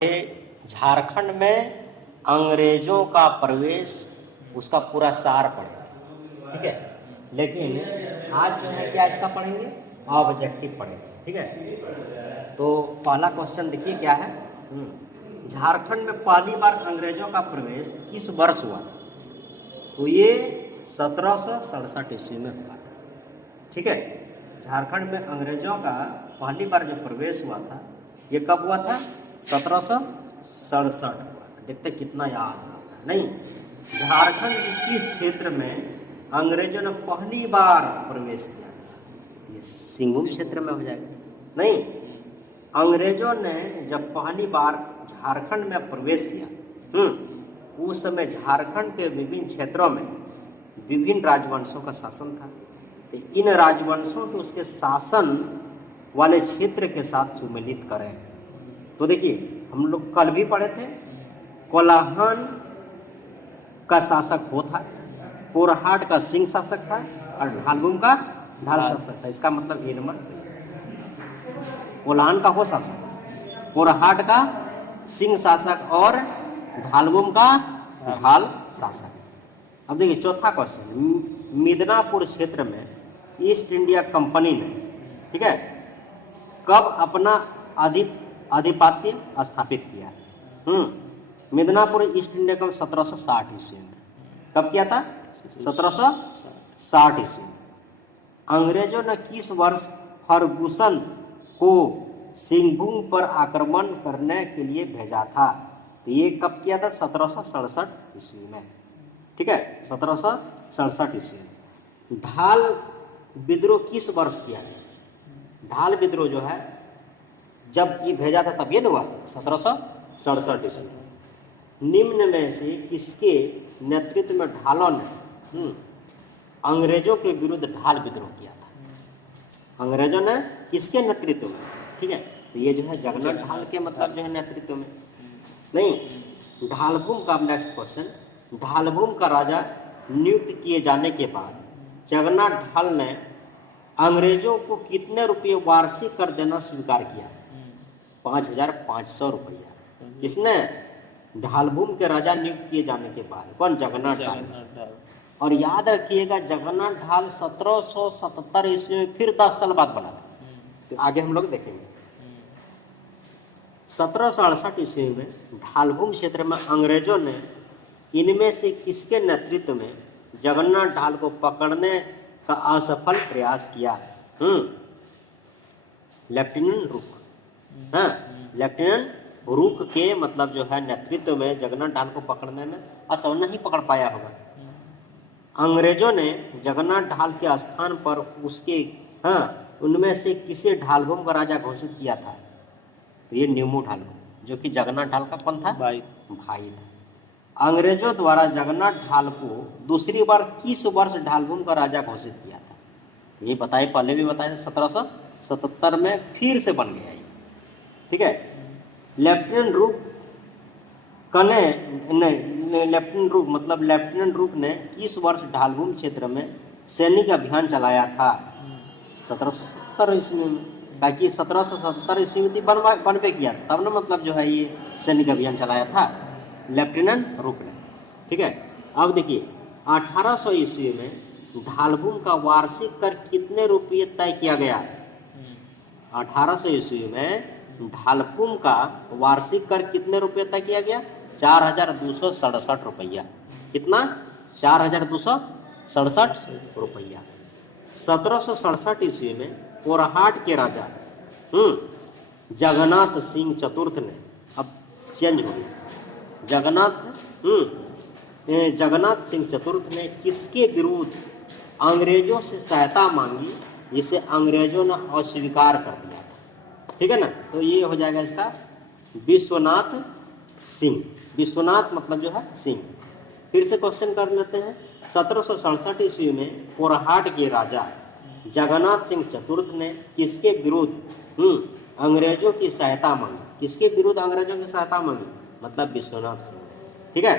झारखंड में अंग्रेजों का प्रवेश, उसका पूरा सार पढ़ेंगे, ठीक है। लेकिन आज जो है क्या इसका पढ़ेंगे, ऑब्जेक्टिव पढ़ेंगे, ठीक है। तो पहला क्वेश्चन देखिए क्या है, झारखंड में पहली बार अंग्रेजों का प्रवेश किस वर्ष हुआ था? तो ये 1767 ईस्वी में हुआ था, ठीक है। झारखंड में अंग्रेजों का पहली बार जो प्रवेश हुआ था ये कब हुआ था? 1767 हुआ था। देखते कितना याद आता है। नहीं, झारखंड के किस क्षेत्र में अंग्रेजों ने पहली बार प्रवेश किया? ये सिंहभूम क्षेत्र में हो जाएगा। नहीं, अंग्रेजों ने जब पहली बार झारखंड में प्रवेश किया, उस समय झारखंड के विभिन्न क्षेत्रों में विभिन्न राजवंशों का शासन था। तो इन राजवंशों को उसके शासन वाले क्षेत्र के साथ सुमेलित करें। तो देखिए, हम लोग कल भी पढ़े थे, कोल्हान का शासक वो था, कोरहाट का सिंह शासक था और ढालभूम का ढाल शासक था। इसका मतलब ये नंबर सही है। कोल्हान का वो शासक, कोरहाट का सिंह शासक और ढालभूम का ढाल शासक। अब देखिए चौथा क्वेश्चन, मिदनापुर क्षेत्र में ईस्ट इंडिया कंपनी ने, ठीक है, कब अपना आधिपत्य स्थापित किया? मिदनापुर ईस्ट इंडिया कंपनी 1760 ईस्वी में। कब किया था? 1760 ईस्वी में। अंग्रेजों ने किस वर्ष फर्गुसन को सिंहभूम पर आक्रमण करने के लिए भेजा था? तो ये कब किया था? 1767 ईस्वी में, ठीक है, 1767 ईस्वी में। ढाल विद्रोह किस वर्ष किया गया? ढाल विद्रोह जो है जब ये भेजा था तब ये हुआ 1767 ईस्वी। निम्न में से किसके नेतृत्व में ढालों ने अंग्रेजों के विरुद्ध ढाल विद्रोह किया था? अंग्रेजों ने किसके नेतृत्व में? ठीक है, तो ये जो है जगन्नाथ ढाल के मतलब जो है नेतृत्व में। नहीं, ढालभूम का नेक्स्ट क्वेश्चन, ढालभूम का राजा नियुक्त किए जाने के बाद जगन्नाथ ढाल ने अंग्रेजों को कितने रुपये वार्षिक कर देना स्वीकार किया? 5500 रुपया। किसने? ढालभूम के राजा नियुक्त किए जाने के बाद। कौन? जगन्नाथ ढाल। और याद रखिएगा, जगन्नाथ ढाल 1777 ईस्वी में फिर 10 साल बाद बना था। तो आगे हम लोग देखेंगे। 1768 ईस्वी में ढालभूम क्षेत्र में अंग्रेजों ने इनमें से किसके नेतृत्व में जगन्नाथ ढाल को पकड़ने का असफल प्रयास किया? लेफ्टिनेंट रूक, लेफ्टिनेंट रूक के मतलब जो है नेतृत्व में जगन्नाथ ढाल को पकड़ने में असफल नहीं पकड़ पाया होगा। अंग्रेजों ने जगन्नाथ ढाल के स्थान पर उसके उनमें से किसे ढालभूम का राजा घोषित किया था? तो ये न्यूमू ढालभूम, जो कि जगन्नाथ ढाल का कौन था? भाई था। अंग्रेजों द्वारा जगन्नाथ ढाल को दूसरी बार किस वर्ष ढालभूम का राजा घोषित किया था? ये बताए, पहले भी बताया, 1777 में फिर से बन गया ये, ठीक है। लेफ्टिनेंट रूक लेफ्टिनेंट रूक मतलब लेफ्टिनेंट रूक ने किस वर्ष ढालभूम क्षेत्र में सैनिक अभियान चलाया था? 1770 ईस्वी में। ताकि 1770 ईस्वी में बनवे किया, तब ना मतलब जो है ये सैनिक अभियान चलाया था लेफ्टिनेंट रूक ने, ठीक है। अब देखिए, 1800 ईस्वी में ढालभूम का वार्षिक कर कितने रुपये तय किया गया? 1800 ईस्वी में ढालभूम का वार्षिक कर कितने रुपये तय किया गया? 4267 रुपया। कितना? 4267 रुपया। 1767 ईस्वी में कोरहाट के राजा जगन्नाथ सिंह चतुर्थ ने, अब चेंज हो गया, जगन्नाथ सिंह चतुर्थ ने किसके विरुद्ध अंग्रेजों से सहायता मांगी, जिसे अंग्रेजों ने अस्वीकार कर दिया था? ठीक है ना। तो ये हो जाएगा इसका विश्वनाथ सिंह। विश्वनाथ मतलब जो है सिंह। फिर से क्वेश्चन कर लेते हैं। 1767 ईस्वी में कोरहाट के राजा जगन्नाथ सिंह चतुर्थ ने किसके विरुद्ध अंग्रेजों की सहायता मांगी? किसके विरुद्ध अंग्रेजों की सहायता मांगी? मतलब विश्वनाथ सिंह, ठीक है।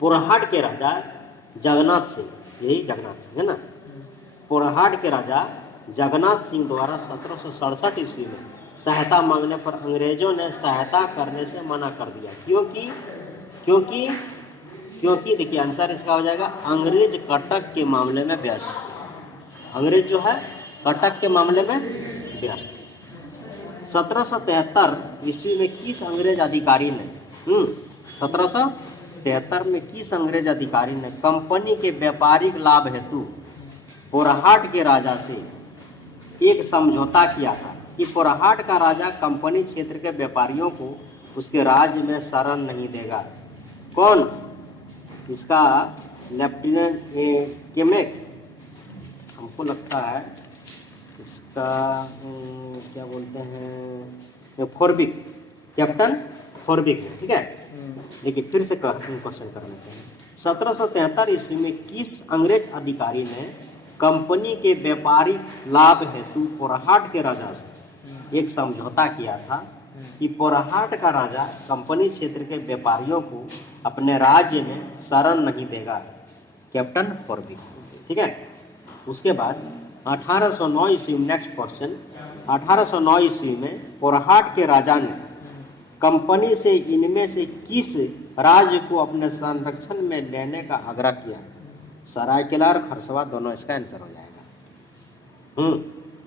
कोरहाट के राजा जगन्नाथ सिंह, यही जगन्नाथ सिंह है ना। कोरहाट के राजा जगन्नाथ सिंह द्वारा 1767 ईस्वी में सहायता मांगने पर अंग्रेजों ने सहायता करने से मना कर दिया। क्योंकि क्योंकि क्योंकि देखिए आंसर इसका हो जाएगा अंग्रेज कटक के मामले में व्यस्त थे। अंग्रेज जो है कटक के मामले में व्यस्त थे। 1773 ईस्वी में किस अंग्रेज अधिकारी ने 1773 में किस अंग्रेज अधिकारी ने कंपनी के व्यापारिक लाभ हेतु पोरहाट के राजा से एक समझौता किया था कि पोरहाट का राजा कंपनी क्षेत्र के व्यापारियों को उसके राज्य में शरण नहीं देगा? कौन? इसका लेफ्टिनेंट केमेक, हमको लगता है इसका क्या बोलते हैं, फोरबिक, कैप्टन फोरबिक है। ठीक है, देखिए फिर से क्वेश्चन कर लेते हैं। 1773 ईस्वी में किस अंग्रेज अधिकारी ने कंपनी के व्यापारिक लाभ हेतु पोरहाट के राजा से एक समझौता किया था कि पोरहाट का राजा कंपनी क्षेत्र के व्यापारियों को अपने राज्य में शरण नहीं देगा? कैप्टन फोरबिक। ठीक है, उसके बाद 1809 ईस्वी में नेक्स्ट क्वेश्चन, 1809 ईस्वी में पोरहाट के राजा ने कंपनी से इनमें से किस राज्य को अपने संरक्षण में लेने का आग्रह किया? सरायकेला और खरसवा दोनों इसका आंसर हो जाएगा।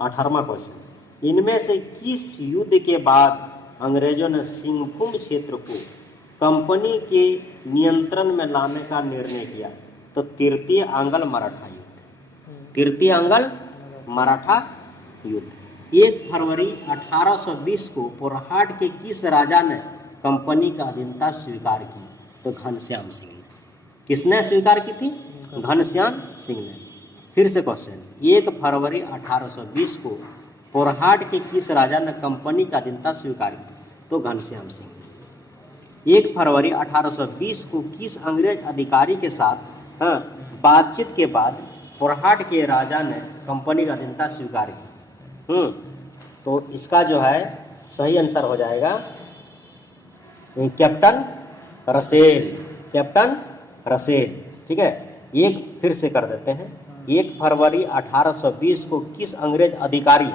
18वां क्वेश्चन, इनमें से किस युद्ध के बाद अंग्रेजों ने सिंहभूम क्षेत्र को कंपनी के नियंत्रण में लाने का निर्णय किया? तो तृतीय आंग्ल मराठा युद्ध। तृतीय आंग्ल मराठा युद्ध 1 फरवरी 1820 को पोरहाट के किस राजा ने कंपनी का अधीनता स्वीकार की? तो घनश्याम सिंह ने। किसने स्वीकार की थी? घनश्याम सिंह ने। फिर से क्वेश्चन, 1 फरवरी 1820 को पोरहाट के किस राजा ने कंपनी का अधीनता स्वीकार की? तो घनश्याम सिंह। 1 फरवरी 1820 को किस अंग्रेज अधिकारी के साथ बातचीत के बाद पोरहाट के राजा ने कंपनी का अधीनता स्वीकार की? तो इसका जो है सही आंसर हो जाएगा कैप्टन रसेल। Captain Russell. ठीक है, एक फिर से कर देते हैं। 1 फरवरी 1820 को किस अंग्रेज अधिकारी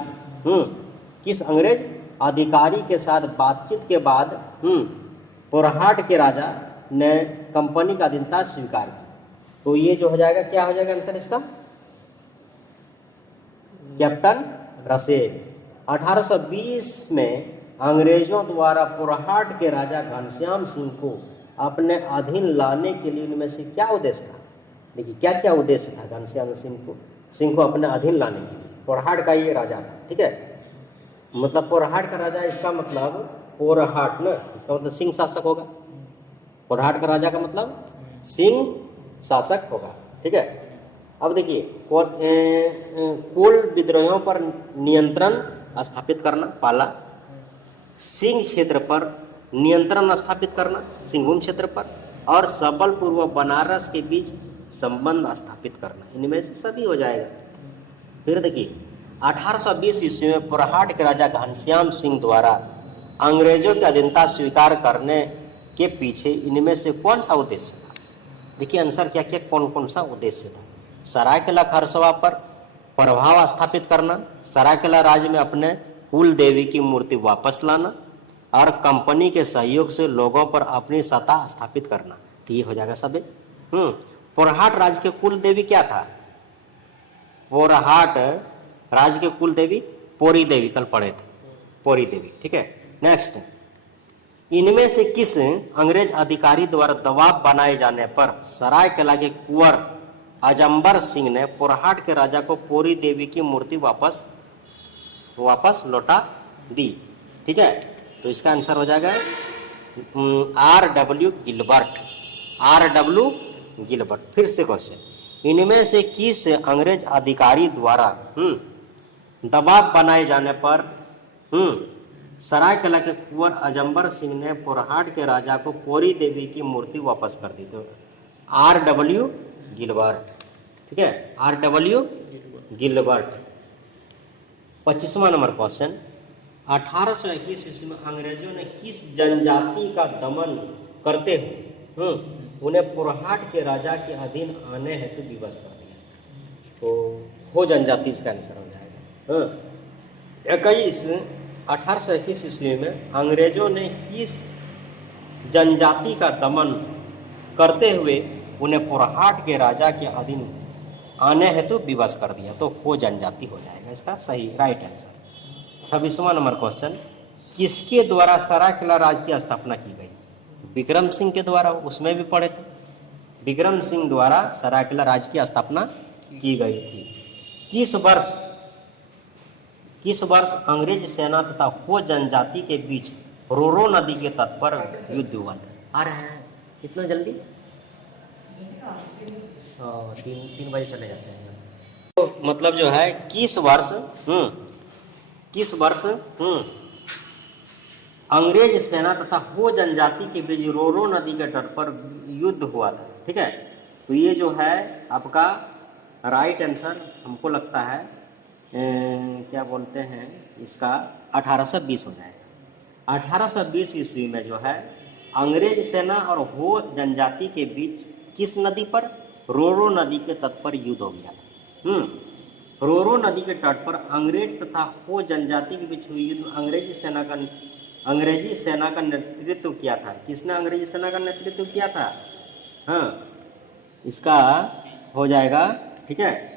किस अंग्रेज अधिकारी के साथ बातचीत के बाद पोरहाट के राजा ने कंपनी का अधीनता स्वीकार की? तो ये जो हो जाएगा, क्या हो जाएगा आंसर इसका? Captain Russell. 1820 में अंग्रेजों द्वारा पोरहाट के राजा घनश्याम सिंह को अपने अधीन लाने के लिए उनमें से क्या उद्देश्य था? देखिए क्या क्या उद्देश्य था घनश्याम सिंह को अपने अधीन लाने के लिए? पोरहाट का ये राजा था। ठीक है, मतलब पोरहाट का राजा, इसका मतलब पोरहाट ना, इसका मतलब सिंह शासक होगा। पोरहाट का राजा का मतलब सिंह शासक होगा। ठीक है, अब देखिए कोल विद्रोहियों पर नियंत्रण स्थापित करना पहला, सिंह क्षेत्र पर नियंत्रण स्थापित करना, सिंहभूम क्षेत्र पर, और सबलपुर व बनारस के बीच संबंध स्थापित करना, इनमें से सभी हो जाएगा। फिर देखिए 1820 ईस्वी में पोरहाट के राजा घनश्याम सिंह द्वारा अंग्रेजों की अधीनता स्वीकार करने के पीछे इनमें से कौन सा उद्देश्य था? देखिए आंसर क्या क्या कौन कौन सा उद्देश्य था? सरायकेला खरसवा पर प्रभाव स्थापित करना, सरायकेला राज्य में अपने कुल देवी की मूर्ति वापस लाना, और कंपनी के सहयोग से लोगों पर अपनी सत्ता स्थापित करना। तो ये हो जाएगा सभी। पोरहाट राज्य के कुल देवी क्या था? पोरहाट राज्य के कुल देवी पोरी देवी, कल पढ़े थे, पोरी देवी। ठीक है, नेक्स्ट, इनमें से किस अंग्रेज अधिकारी द्वारा दबाव बनाए जाने पर सरायकेला के कुंवर अजम्बर सिंह ने पोरहाट के राजा को पोरी देवी की मूर्ति वापस लौटा दी? ठीक है, तो इसका आंसर हो जाएगा R.W. गिलबर्ट। R.W. गिलबर्ट। फिर से क्वेश्चन, इनमें से किस अंग्रेज अधिकारी द्वारा दबाव बनाए जाने पर सरायकेला के कुंवर अजम्बर सिंह ने पोरहाट के राजा को पोरी देवी की मूर्ति वापस कर दी? तो R.W. गिलबर्ट। ठीक है, R.W. गिलबर्ट। 25वां नंबर क्वेश्चन, 1821 ईस्वी में अंग्रेजों ने किस जनजाति का दमन करते हुए उन्हें पोरहाट के राजा के अधीन आने हेतु विवश कर दिया? तो हो जनजाति इसका आंसर हो जाएगा। 21 1821 ईस्वी में अंग्रेजों ने किस जनजाति का दमन करते हुए उन्हें पुरहाट के राजा के अधीन आने हेतु विवश कर दिया? तो वो जनजाति हो जाएगा इसका सही राइट आंसर। 26वां नंबर क्वेश्चन, किसके द्वारा सरायकेला राज्य की स्थापना की गई? विक्रम सिंह के द्वारा, उसमें भी पढ़े थे। विक्रम सिंह द्वारा सरायकेला राज्य की स्थापना की गई थी। किस वर्ष अंग्रेज सेना तथा हो जनजाति के बीच रोरो नदी के तट पर युद्ध हुआ था? आ रहे हैं इतना जल्दी? 3 बजे चले जाते हैं। तो मतलब जो है किस वर्ष अंग्रेज सेना तथा हो जनजाति के बीच रोरो नदी के तट पर युद्ध हुआ था? ठीक है, तो ये जो है आपका राइट आंसर हमको लगता है क्या बोलते हैं इसका 1820 हो जाएगा। 1820 ईस्वी में जो है अंग्रेज सेना और हो जनजाति के बीच किस नदी पर? रोरो नदी के तट पर युद्ध हो गया था। रोरो नदी के तट पर अंग्रेज तथा हो जनजाति के बीच हुई युद्ध अंग्रेजी सेना का नेतृत्व किया था। किसने अंग्रेजी सेना का नेतृत्व किया था? हाँ, इसका हो जाएगा, ठीक है,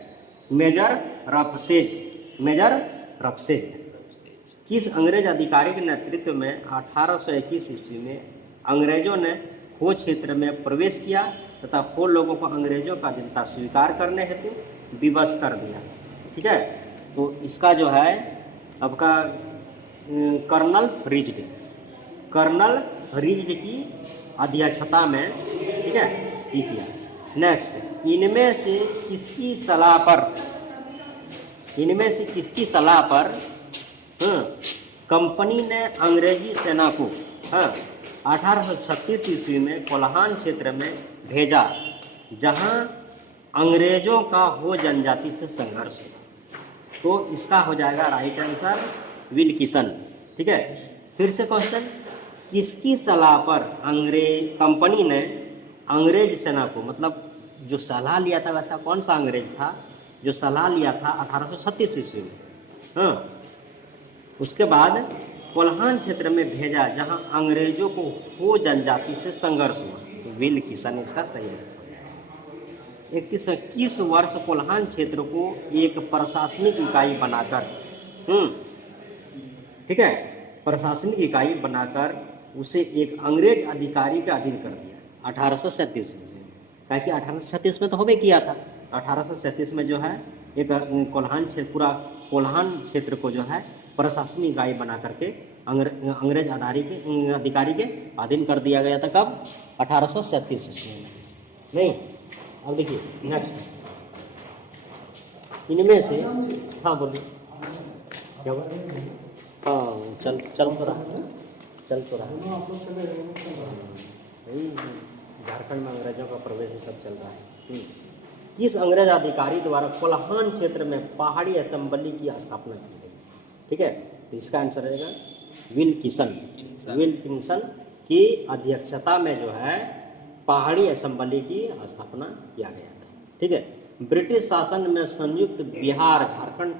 मेजर रफसेज। किस अंग्रेज अधिकारी के नेतृत्व में 1821 ईस्वी में अंग्रेजों ने हो क्षेत्र में प्रवेश किया तथा हो लोगों को अंग्रेजों का अधीनता स्वीकार करने हेतु विवश कर दिया? ठीक है, तो इसका जो है आपका कर्नल रिज्ड की अध्यक्षता में, ठीक है, किया। नेक्स्ट, इनमें से किसकी सलाह पर कंपनी ने अंग्रेजी सेना को 1836 ईस्वी में कोल्हान क्षेत्र में भेजा जहां अंग्रेजों का हो जनजाति से संघर्ष हुआ? तो इसका हो जाएगा राइट आंसर विल्किसन। ठीक है, फिर से क्वेश्चन, किसकी सलाह पर कंपनी ने अंग्रेज सेना को, मतलब जो सलाह लिया था वैसा कौन सा अंग्रेज था जो सलाह लिया था 1836 ईस्वी में? उसके बाद कोल्हान क्षेत्र में भेजा जहां अंग्रेजों को हो जनजाति से संघर्ष हुआ? तो विल्किसन इसका सही आंसर। 21 वर्ष कोल्हान क्षेत्र को एक प्रशासनिक इकाई बनाकर, ठीक है, प्रशासनिक इकाई बनाकर उसे एक अंग्रेज अधिकारी के अधीन कर दिया 1837 में। क्या कि 1836 में तो होबे किया था। 1837 में जो है एक पूरा कोल्हान क्षेत्र को जो है प्रशासनिक इकाई बना करके अंग्रेज अधिकारी के अधीन कर दिया गया था। कब? 1837 ईस्वी में। नहीं, अब देखिए नेक्स्ट, इनमें से, हाँ बोलिए, क्या हुआ? हाँ, चल तो रहा, झारखंड में अंग्रेजों का प्रवेश ये सब चल रहा है। किस अंग्रेज अधिकारी द्वारा कोल्हान क्षेत्र में पहाड़ी असेंबली की स्थापना की गई? ठीक है, तो इसका आंसर रहेगा विल्किंसन की अध्यक्षता में जो है पहाड़ी असेंबली की स्थापना किया गया था। ठीक है, ब्रिटिश शासन में संयुक्त बिहार झारखंड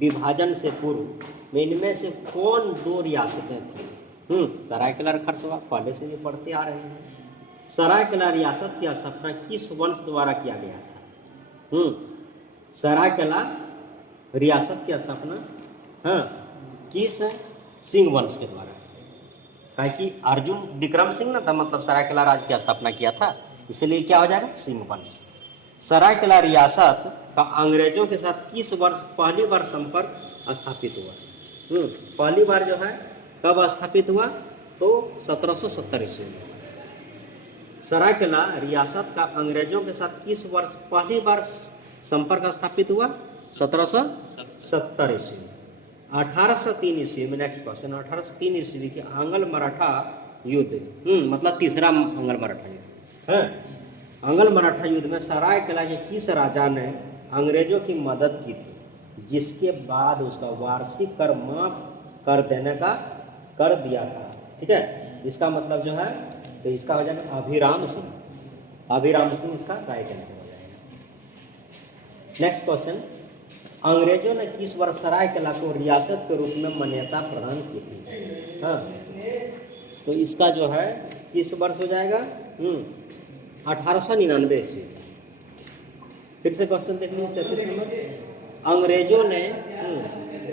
विभाजन से पूर्व में इनमें से कौन 2 रियासतें थी? सरायकेला और खरसवा, पहले से भी पढ़ते आ रहे हैं। सरायकेला रियासत की स्थापना किस वंश द्वारा किया गया था? सरायकेला रियासत की स्थापना किस सिंह वंश के द्वारा? ताकि अर्जुन विक्रम सिंह ना था, मतलब सरायकेला राज्य की स्थापना किया था, इसलिए क्या हो जाएगा? सिंह वंश। सरायकेला रियासत का अंग्रेजों के साथ किस वर्ष पहली बार संपर्क स्थापित हुआ? पहली बार जो है कब स्थापित हुआ? तो 1770 ईस्वी में। सरायकेला रियासत का अंग्रेजों के साथ किस वर्ष पहली बार संपर्क स्थापित हुआ? 1770 ईस्वी में। 1803 ईस्वी में, नेक्स्ट क्वेश्चन, 1803 ईस्वी के आंग्ल मराठा युद्ध, मतलब तीसरा आंग्ल मराठा युद्ध है। आंग्ल मराठा युद्ध में सरायकेला के किस राजा ने अंग्रेजों की मदद की थी, जिसके बाद उसका वार्षिक कर माफ कर दिया था? ठीक है, इसका मतलब जो है, तो इसका हो जाएगा अभिराम सिंह इसका राइट आंसर हो जाएगा। नेक्स्ट क्वेश्चन, अंग्रेजों ने किस वर्ष सरायकेला को रियासत के रूप में मान्यता प्रदान की थी? हाँ, तो इसका जो है किस वर्ष हो जाएगा? 1899 ईस्वी। फिर से क्वेश्चन देख लीजिए 37 नंबर।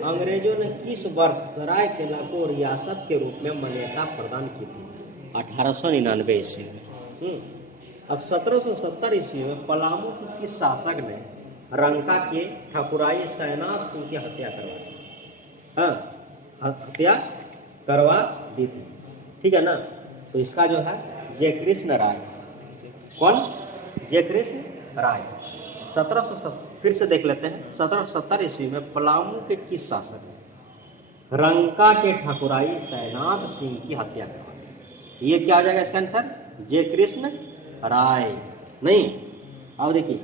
अंग्रेजों ने किस वर्ष सरायकेला को रियासत के रूप में मान्यता प्रदान की थी? 1899 ईस्वी में। अब 1770 ईस्वी में पलामू के किस शासक ने रंका के ठाकुराई सैनाथ सिंह की हत्या करवा दी? हाँ, हत्या करवा दी थी, ठीक है ना। तो इसका जो है जयकृष्ण राय। कौन? जयकृष्ण राय। 1770 फिर से देख लेते हैं। 1770 ईस्वी में पलामू के किस शासक ने रंका के ठाकुराई सैनाथ सिंह की हत्या करवा दी? ये क्या हो जाएगा इसका आंसर? जयकृष्ण राय। नहीं, अब देखिए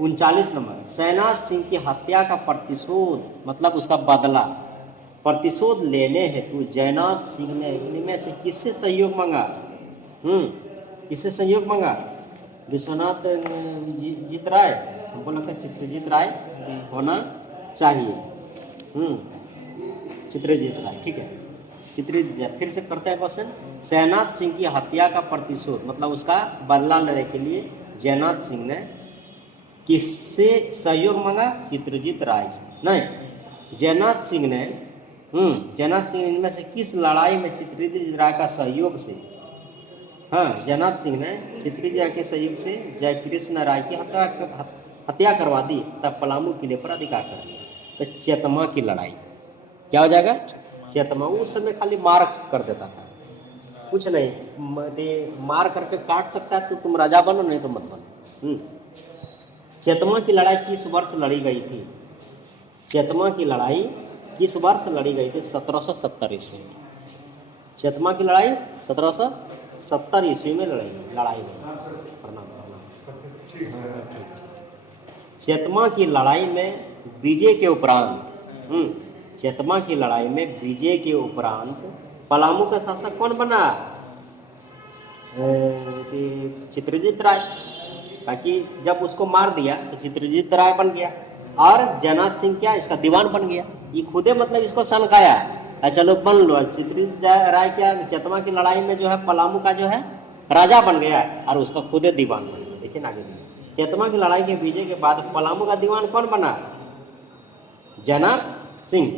39 नंबर। सैनाथ सिंह की हत्या का प्रतिशोध, मतलब उसका बदला, प्रतिशोध लेने हेतु जयनाथ सिंह ने इनमें से किससे सहयोग मांगा? किससे सहयोग मांगा? विश्वनाथ जीत राय, हमको लगता है चित्रजीत राय होना चाहिए। चित्रजीत राय, ठीक है, चित्रजीत। फिर से करते हैं क्वेश्चन। जयनाथ सिंह की हत्या का प्रतिशोध, मतलब उसका बदला लेने के लिए जयनाथ सिंह ने किससे सहयोग मांगा? चित्रजीत राय से। नहीं, जयनाथ सिंह ने जयनाथ सिंह इनमें से किस लड़ाई में चित्रजीत राय का सहयोग से, हाँ, जयनाथ सिंह ने चित्रजीत राय के सहयोग से जयकृष्ण राय की हत्या करवा दी, तब पलामू किले पर अधिकार कर लिया? तो चेतमा की लड़ाई। क्या हो जाएगा? चेतमा। उस समय खाली मार कर देता था, कुछ नहीं, मार करके काट सकता है तो तुम राजा बनो, नहीं तो मत बनो। चेतमा की लड़ाई किस वर्ष लड़ी गई थी? चेतमा की लड़ाई किस वर्ष लड़ी गई थी? 1770 ईस्वी में। चेतमा की लड़ाई 1770 ईस्वी में लड़ाई गई। चेतमा की लड़ाई में विजय के उपरांत चेतमा की लड़ाई में विजय के उपरांत पलामू का शासक कौन बना? चित्रजीत राय। ताकि जब उसको मार दिया तो चित्रजीत राय बन गया और जयनाथ सिंह क्या, इसका दीवान बन गया। ये खुदे मतलब इसको सनकाया, चलो बन लो। चित्रजीत राय क्या, चेतमा की लड़ाई में जो है पलामू का जो है राजा बन गया और उसका खुदे दीवान बन गया। देखिए ना आगे, चेतमा की लड़ाई के विजय के बाद पलामू का दीवान कौन बना? जयनाथ सिंह।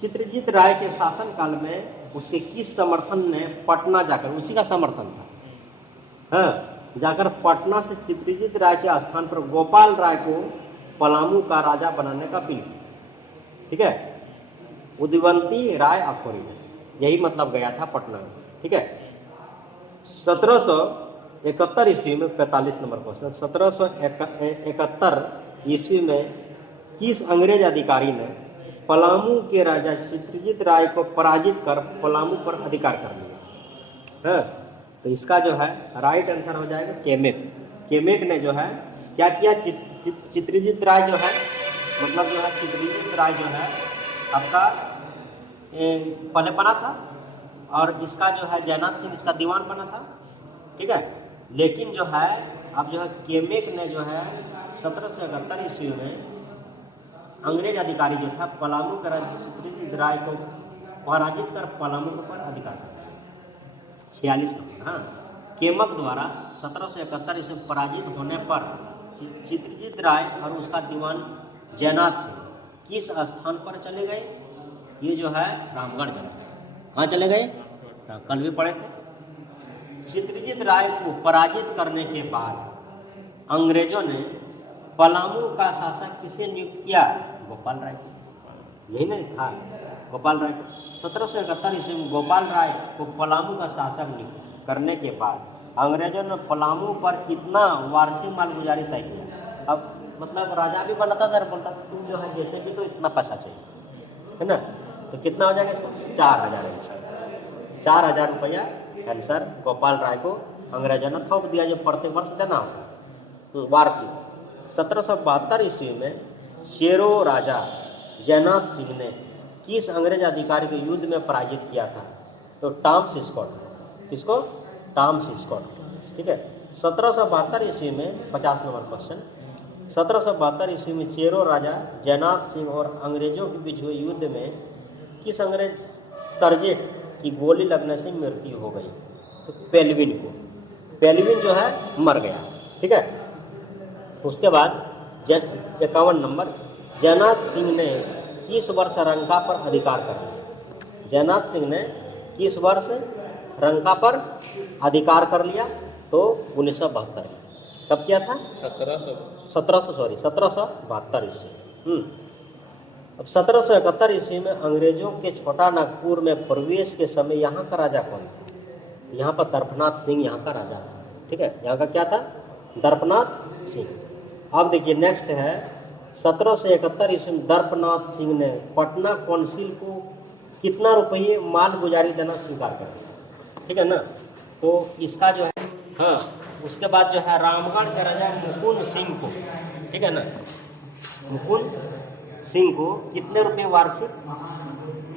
चित्रजीत राय के शासन काल में उसके किस समर्थन ने पटना जाकर, उसी का समर्थन था, हाँ, जाकर पटना से चित्रजीत राय के स्थान पर गोपाल राय को पलामू का राजा बनाने का अपील की, ठीक है। उदयवंती राय अखोरी, यही मतलब गया था पटना में, ठीक है। 1771 ईस्वी में 45 नंबर क्वेश्चन। 1771 ईस्वी में किस अंग्रेज अधिकारी ने पलामू के राजा चित्रजीत राय को पराजित कर पलामू पर अधिकार कर लिया? है, तो इसका जो है राइट आंसर हो जाएगा केमेक। केमेक ने जो है क्या किया? चित्रजीत राय जो है, मतलब जो है चित्रजीत राय जो है आपका पहले बना था और इसका जो है जयनाथ सिंह इसका दीवान बना था, ठीक है। लेकिन जो है अब जो है केमेक ने जो है 1771 ईस्वी में अंग्रेज अधिकारी जो था पलामू का राजा चित्रजीत राय को पराजित कर पलामू पर अधिकार कर दिया। 46 नंबर। हाँ, केमक द्वारा 1771 ईस्वी में पराजित होने पर चित्रजीत राय और उसका दीवान जयनाथ सिंह किस स्थान पर चले गए? ये जो है रामगढ़ चले गए। कहाँ चले गए? कल भी पढ़े थे। चित्रजीत राय को पराजित करने के बाद अंग्रेजों ने पलामू का शासक किसे नियुक्त किया? गोपाल राय को। यही नहीं था गोपाल राय को। 1771 ईस्वी में गोपाल राय को पलामू का शासक नियुक्त करने के बाद अंग्रेजों ने पलामू पर कितना वार्षिक मालगुजारी तय किया? अब मतलब राजा भी बनाता था, बोलता था तुम जो है जैसे भी तो इतना पैसा चाहिए, है ना। तो कितना हो जाएगा इसका? 4000 आंसर। 4000 रुपया आंसर गोपाल राय को अंग्रेजों ने थोप दिया, जो प्रत्येक वर्ष देना होगा वार्षिक। 1772 ईस्वी में शेरो राजा जयनाथ सिंह ने किस अंग्रेज अधिकारी को युद्ध में पराजित किया था? तो टॉमस स्कॉट। किसको? टॉमस स्कॉट, ठीक है। 1772 ईस्वी में 50 नंबर क्वेश्चन। 1772 ईस्वी में चेरो राजा जयनाथ सिंह और अंग्रेजों के बीच हुए युद्ध में किस अंग्रेज सर्जेंट की गोली लगने से मृत्यु हो गई? तो पेलविन जो है मर गया। ठीक है। उसके बाद 51 नंबर, जयनाथ सिंह ने किस वर्ष रंका पर अधिकार कर लिया? जयनाथ सिंह ने किस वर्ष रंका पर अधिकार कर लिया? तो 1972। कब किया था? 1772 ईस्वी। अब 1771 ईस्वी में अंग्रेजों के छोटा नागपुर में प्रवेश के समय यहाँ का राजा कौन था? यहाँ पर दर्पनाथ सिंह यहाँ का राजा था। ठीक है, यहाँ का क्या था? दर्पनाथ सिंह। अब देखिए नेक्स्ट है 1771 ईस्वी में दर्पनाथ सिंह ने पटना काउंसिल को कितना रुपये माल गुजारी देना स्वीकार कर दिया? ठीक है ना। तो इसका जो है, हाँ, उसके बाद जो है रामगढ़ के राजा मुकुंद सिंह को, ठीक है ना, मुकुंद सिंह को कितने रुपए वार्षिक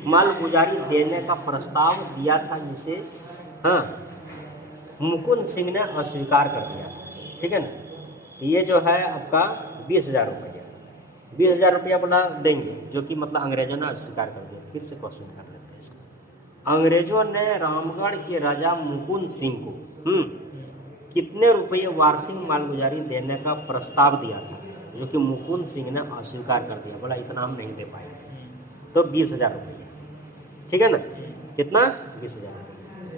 माल गुजारी देने का प्रस्ताव दिया था, जिसे हाँ मुकुंद सिंह ने अस्वीकार कर दिया था। ठीक है ना। ये जो है आपका 20,000 रुपया, 20,000 रुपया बोला देंगे, जो कि मतलब अंग्रेजों ने अस्वीकार कर दिया। फिर से क्वेश्चन कर लेते हैं इसका। अंग्रेजों ने रामगढ़ के राजा मुकुंद सिंह को कितने रुपये वार्षिक मालगुजारी देने का प्रस्ताव दिया था, जो कि मुकुंद सिंह ने अस्वीकार कर दिया, बोला इतना हम नहीं दे पाएंगे। तो 20,000 रुपये। ठीक है ना। कितना? 20,000।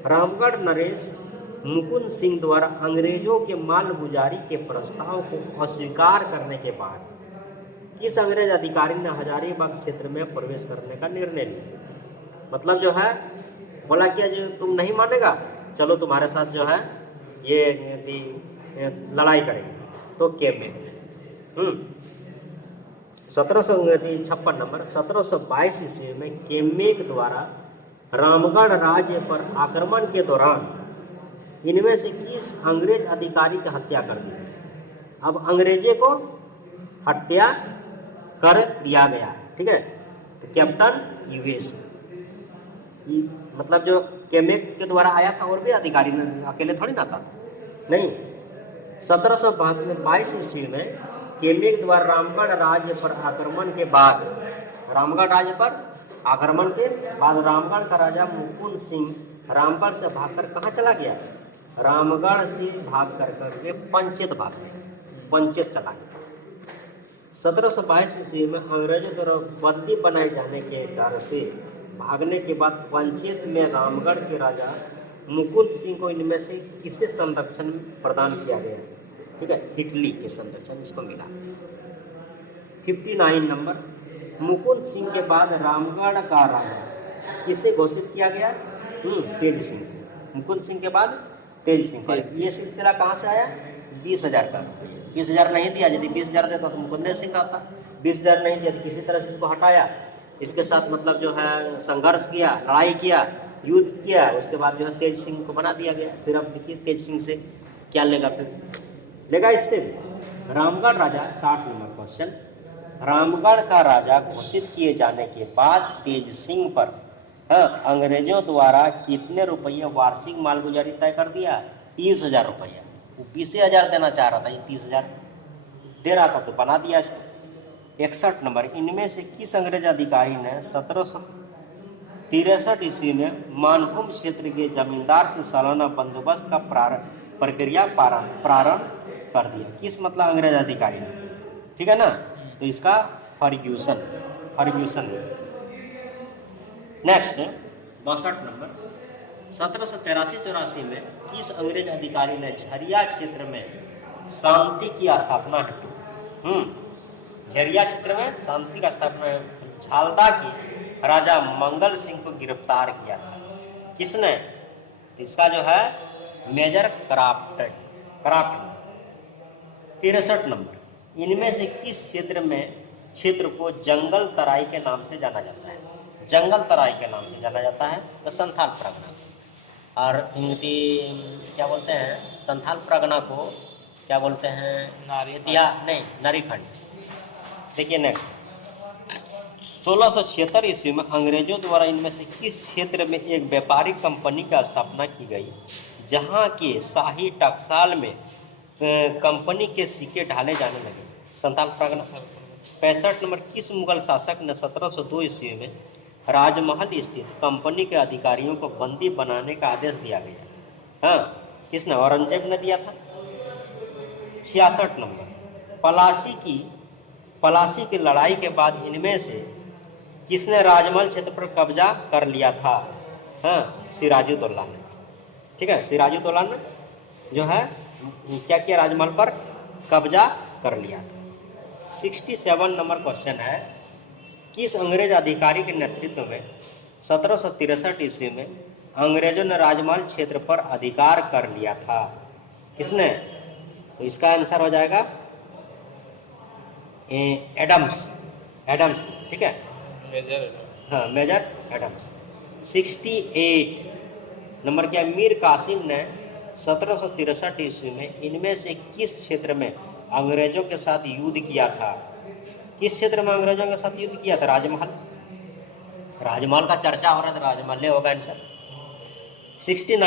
रामगढ़ नरेश मुकुंद सिंह द्वारा अंग्रेजों के मालगुजारी के प्रस्ताव को अस्वीकार करने के बाद किस अंग्रेज अधिकारी ने हजारीबाग क्षेत्र में प्रवेश करने का निर्णय लिया? मतलब जो है बोला कि जो तुम नहीं मानेगा, चलो तुम्हारे साथ जो है ये लड़ाई करेंगे। तो केमेक 1756 नंबर, 1722 ईस्वी में केमेक द्वारा रामगढ़ राज्य पर आक्रमण के दौरान इनमें से किस अंग्रेज अधिकारी की हत्या कर दी? अब अंग्रेजे को हत्या कर दिया गया। ठीक है। तो कैप्टन यूएस, मतलब जो केमेक के द्वारा आया था, और भी अधिकारी ने, अकेले थोड़ी ना था, नहीं। 1722 ईस्वी में केमेक द्वारा रामगढ़ राज्य पर आक्रमण के बाद, रामगढ़ राज्य पर आक्रमण के बाद रामगढ़ का राजा मुकुंद सिंह रामगढ़ से भागकर कहाँ चला गया? रामगढ़ से भाग करके पंचेत भाग गया, पंचेत चला गया। 1722 ईस्वी में अंग्रेजों द्वारा बंदी बनाए जाने के डर से भागने के बाद पंचेत में रामगढ़ के राजा मुकुंद सिंह को इनमें से किसे संरक्षण प्रदान किया गया? ठीक है, इटली के संरक्षण इसको मिला। 59 नंबर, मुकुंद सिंह के बाद रामगढ़ का राजा किसे घोषित किया गया? तेज सिंह। मुकुंद सिंह के बाद तेज सिंह। ये सिलसिला कहाँ से आया? 20,000 का। 20,000 नहीं दिया, यदि 20,000 देता तो मुकुंद सिंह आता। 20,000 नहीं दिया तो किसी तरह से इसको हटाया, इसके साथ मतलब जो है संघर्ष किया, लड़ाई किया, युद्ध किया, उसके बाद जो है तेज सिंह को बना दिया गया। फिर अब देखिए तेज सिंह से क्या लेगा, फिर लेगा इससे रामगढ़ राजा। 60 नंबर क्वेश्चन, रामगढ़ का राजा घोषित किए जाने के बाद तेज सिंह पर अंग्रेजों द्वारा कितने रुपये वार्षिक मालगुजारी तय कर दिया? 30,000 रुपया। वो 20,000 देना चाह रहा था, ये 30,000 दे रहा था, तो बना दिया इसको। 61 नंबर, इनमें से किस अंग्रेज अधिकारी ने 1763 ईस्वी में मानभूम क्षेत्र के जमींदार से सालाना बंदोबस्त का प्रक्रिया प्रारंभ कर दिया? किस मतलब अंग्रेज अधिकारी ने? ठीक है ना। तो इसका फर्ग्यूसन। नेक्स्ट 62 नंबर, 1783-84 में किस अंग्रेज अधिकारी ने झरिया क्षेत्र में शांति की स्थापना हेतु झरिया क्षेत्र में शांति का स्थापना झालदा के राजा मंगल सिंह को गिरफ्तार किया था? किसने? इसका जो है मेजर क्राफ्ट। 63 नंबर, इनमें से किस क्षेत्र को जंगल तराई के नाम से जाना जाता है? जंगल तराई के नाम से जाना जाता है तो संथाल परगना। और क्या बोलते हैं संथाल परगना को? क्या बोलते हैं? नारीखंड। देखिए नेक्स्ट, 1676 ईस्वी में अंग्रेजों द्वारा इनमें से किस क्षेत्र में एक व्यापारिक कंपनी की स्थापना की गई, जहां के शाही टकसाल में कंपनी के सिक्के ढाले जाने लगे? संथाल परगना। 65 नंबर, किस मुगल शासक ने 1702 ईस्वी में राजमहल स्थित कंपनी के अधिकारियों को बंदी बनाने का आदेश दिया गया? हाँ, किसने? औरंगजेब ने दिया था। 66 नंबर, पलासी की लड़ाई के बाद इनमें से किसने राजमहल क्षेत्र पर कब्जा कर लिया था? हाँ, सिराजुद्दौला ने। ठीक है, सिराजुद्दौला ने जो है क्या किया? राजमहल पर कब्जा कर लिया था। 67 नंबर क्वेश्चन है, किस अंग्रेज अधिकारी के नेतृत्व में 1763 ईस्वी में अंग्रेजों ने राजमहल क्षेत्र पर अधिकार कर लिया था? किसने? तो इसका आंसर हो जाएगा एडम्स। ठीक है, हाँ, मेजर एडम्स। 68 नंबर क्या? मीर कासिम ने 1763 ईस्वी में इनमें से किस क्षेत्र में अंग्रेजों के साथ युद्ध किया था? किस क्षेत्र में अंग्रेजों के साथ युद्ध किया था? राजमहल का चर्चा हो रहा था, राजमहल होगा आंसर। 69